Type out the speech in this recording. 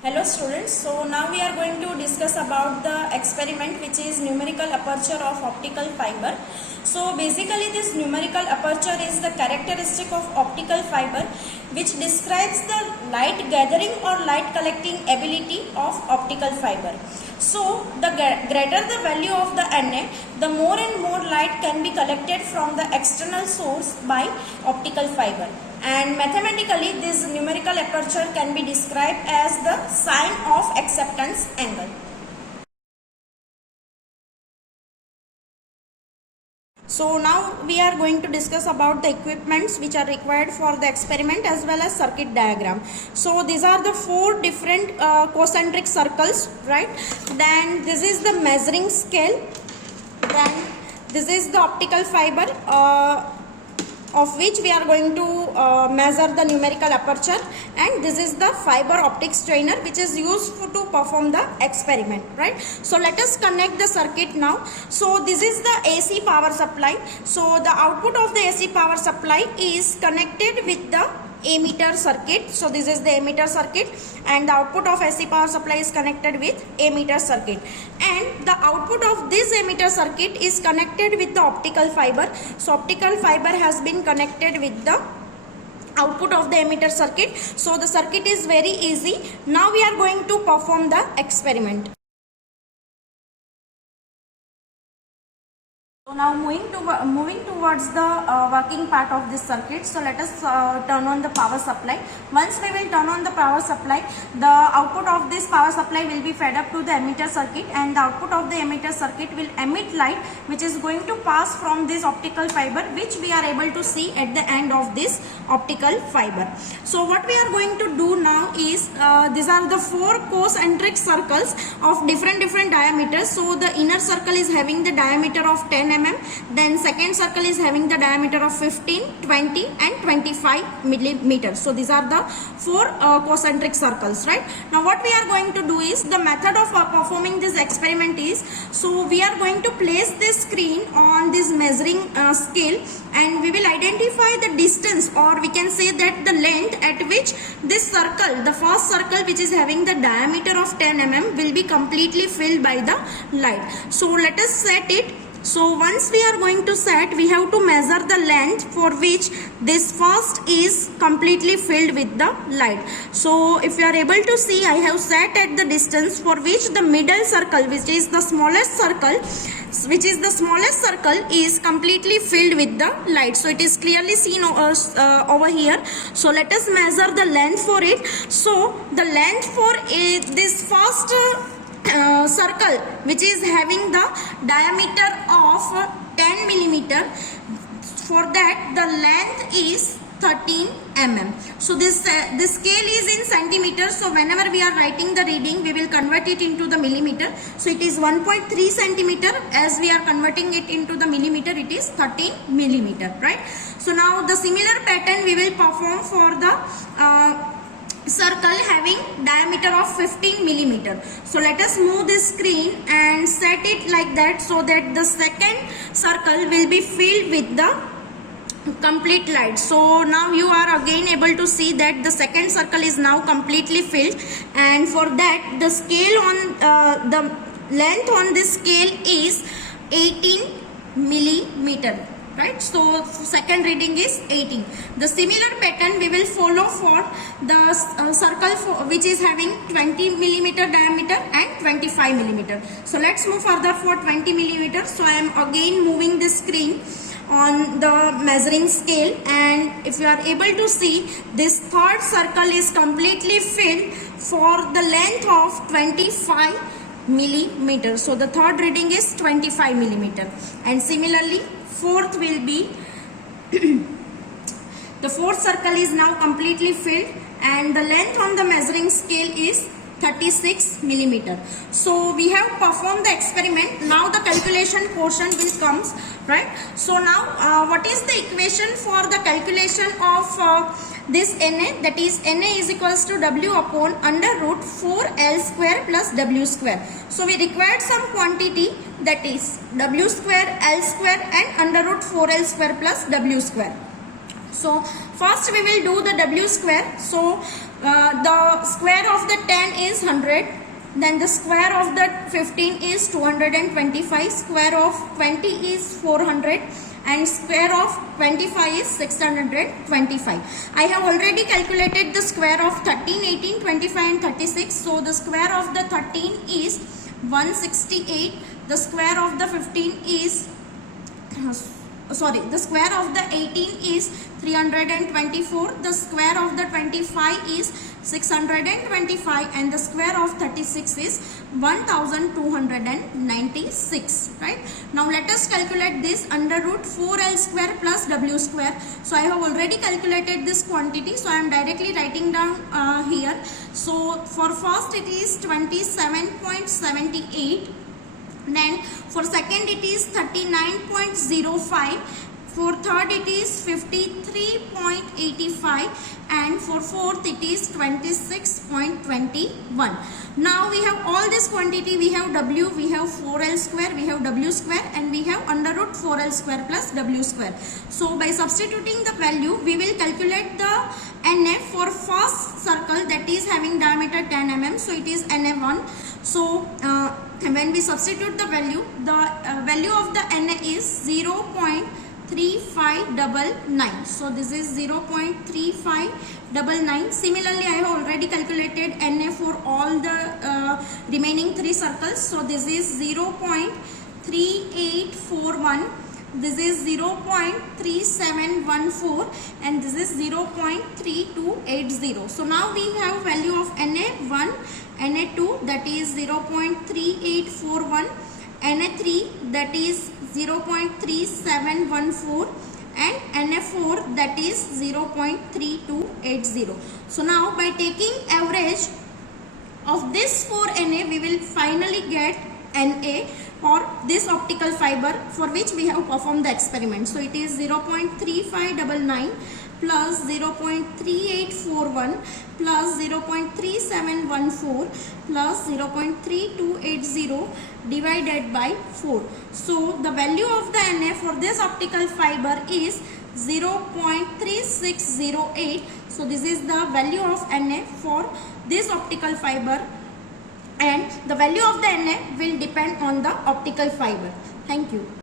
Hello students, so now we are going to discuss about the experiment which is numerical aperture of optical fiber. So basically this numerical aperture is the characteristic of optical fiber which describes the light gathering or light collecting ability of optical fiber. So the greater the value of the Na, the more and more light can be collected from the external source by optical fiber. And mathematically this numerical aperture can be described as the sign of acceptance angle. So now we are going to discuss about the equipments which are required for the experiment as well as circuit diagram. So these are the four different concentric circles, right? Then this is the measuring scale. Then this is the optical fiber of which we are going to measure the numerical aperture, and this is the fiber optic strainer which is used to perform the experiment, right? So let us connect the circuit now. So this is the AC power supply. So the output of the AC power supply is connected with the ammeter circuit. So this is the ammeter circuit, and the output of AC power supply is connected with ammeter circuit, and the output of this ammeter circuit is connected with the optical fiber. So optical fiber has been connected with the output of the ammeter circuit. So the circuit is very easy. Now we are going to perform the experiment. So now moving towards the working part of this circuit. So let us turn on the power supply. Once we will turn on the power supply, the output of this power supply will be fed up to the ammeter circuit, and the output of the ammeter circuit will emit light which is going to pass from this optical fiber, which we are able to see at the end of this optical fiber. So what we are going to do now is these are the four concentric circles of different diameters. So the inner circle is having the diameter of 10 mm, then second circle is having the diameter of 15, 20 and 25 millimeters. So these are the four concentric circles, right? Now what we are going to do is, the method of performing this experiment is, so we are going to place this screen on this measuring scale, and we will identify the distance, or we can say that the length at which this circle, the first circle which is having the diameter of 10 mm, will be completely filled by the light. So let us set it. So once we are going to set, we have to measure the length for which this first is completely filled with the light. So if you are able to see, I have set at the distance for which the middle circle, which is the smallest circle, is completely filled with the light. So it is clearly seen over here. So let us measure the length for it. So the length for this first circle, which is having the diameter of 10 millimeter, for that the length is 13 mm. So this scale is in centimeters. So whenever we are writing the reading, we will convert it into the millimeter. So it is 1.3 centimeter. As we are converting it into the millimeter, it is 13 millimeter, right? So now the similar pattern we will perform for the circle having diameter of 15 millimeter. So let us move this screen and set it like that, so that the second circle will be filled with the complete light. So now you are again able to see that the second circle is now completely filled, and for that the scale on the length on this scale is 18 millimeter. Right, so second reading is 18. The similar pattern we will follow for the circle which is having 20 millimeter diameter and 25 millimeter. So let's move further for 20 millimeter. So I am again moving the screen on the measuring scale, and if you are able to see, this third circle is completely filled for the length of 25 millimeter. So the third reading is 25 millimeter, and similarly fourth will be the fourth circle is now completely filled, and the length on the measuring scale is 36 millimeter. So we have performed the experiment. Now the calculation portion will come, right? So now what is the equation for the calculation of this Na? That is, Na is equals to W upon under root 4L square plus W square. So we required some quantity, that is W square, L square and under root 4L square plus W square. So first we will do the W square. So The square of the 10 is 100. Then the square of the 15 is 225. Square of 20 is 400. And square of 25 is 625. I have already calculated the square of 13, 18, 25 and 36. So the square of the 13 is 168. The square of the 15 is the square of the 18 is 324. The square of the 25 is 625 and the square of 36 is 1296, right? Now let us calculate this under root 4L square plus W square. So I have already calculated this quantity, so I am directly writing down here. So for first it is 27.78. Then for second it is 39.05. For third it is 53.85 and for fourth it is 26.21. Now we have all this quantity. We have W, we have 4L square, we have W square and we have under root 4L square plus W square. So by substituting the value we will calculate the NF for first circle that is having diameter 10 mm. So it is NF1. So when we substitute the value of the NA is 0.3599. So this is 0.3599. Similarly, I have already calculated NA for all the remaining three circles. So this is 0.3841. This is 0.3714 and this is 0.3280. So now we have value of NA1, NA2 that is 0.3841, NA3 that is 0.3714 and NA4 that is 0.3280. So now by taking average of this 4 NA we will finally get NA for this optical fiber for which we have performed the experiment. So it is 0.3599 plus 0.3841 plus 0.3714 plus 0.3280 divided by 4. So the value of the NA for this optical fiber is 0.3608. So this is the value of NA for this optical fiber, and the value of the NA will depend on the optical fiber. Thank you.